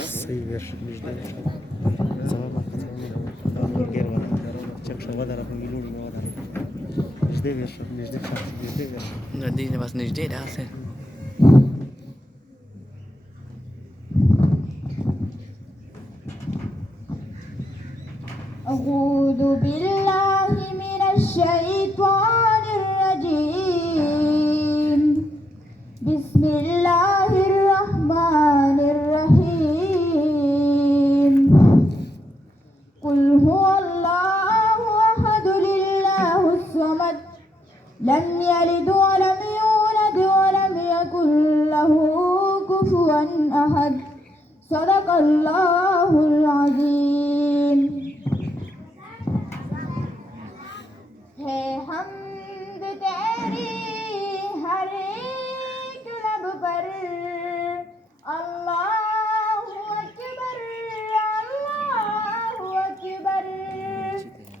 سيبش مجدد زوابك قانون غير ولا تشك شو بدر من يلون ما بدر مجدد يشرب مجدد شخص مجدد يشرب Nadine was nicht der Hase. أعوذ بالله من الشيطان الرجيم بسم الله الرحمن الرحيم قل هو الله أحد الله الصمد لم يلد ولم يولد ولم يكن له كفوا أحد صدق الله العظيم है हमद तेरी हर एक लब पर अल्लाहु अकबर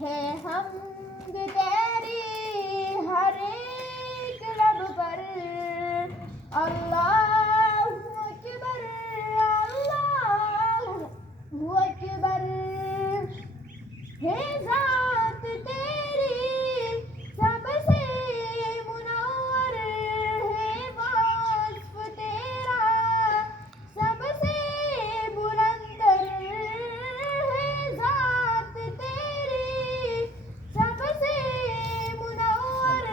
है हमद तेरी हर एक लब पर अल्लाहु अकबर है ज़ात तेरी सबसे मुनव्वर है वस्फ तेरा सबसे बुलंदर है ज़ात तेरी सबसे मुनव्वर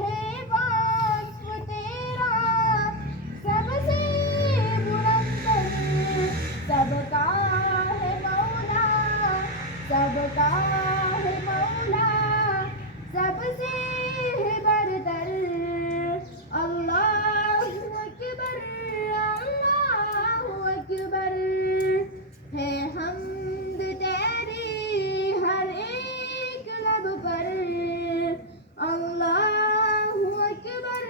है वस्फ तेरा सबसे बुलंदर सबका है मौला सबका है मौला सबसे है बरतर अल्लाहु अकबर है हमद तेरी हर एक लब पर अल्लाहु अकबर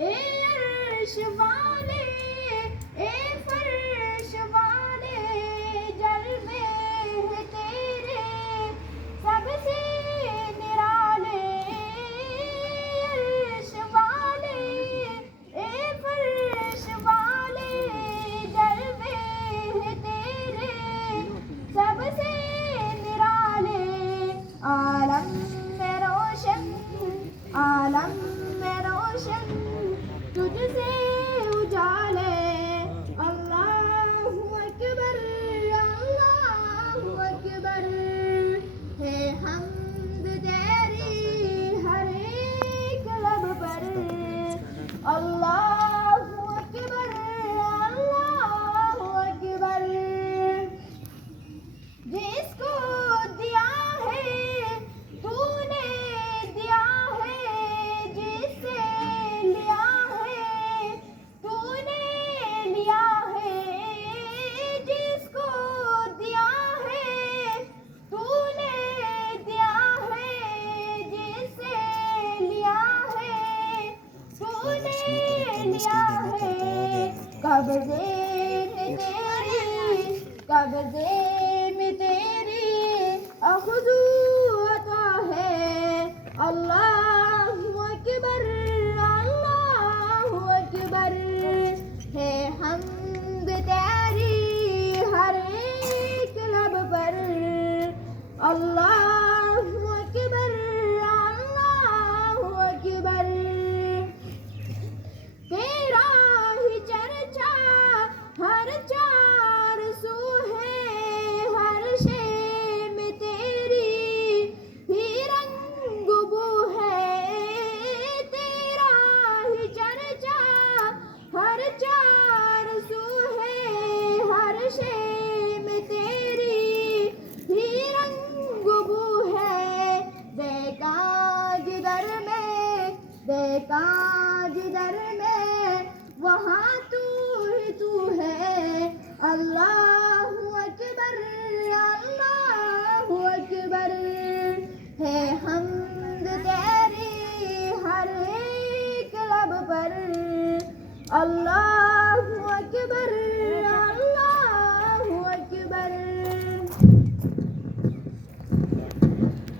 ए अर्श वाले ए फर्श वाले जलवे हैं तेरे सबसे निराले अर्श वाले ए फर्श वाले जलवे हैं तेरे सबसे निराले आलम में रोशन तुझसे उजाले अल्लाहु अकबर है हमद तेरी हर एक लब पर अल्लाहु अकबर जिसको दिया है तूने दिया है जिससे लिया है तूने लिया है जिसको दिया है तूने दिया है जिससे लिया है तूने लिया है कब्ज़े में तेरी कब्ज़े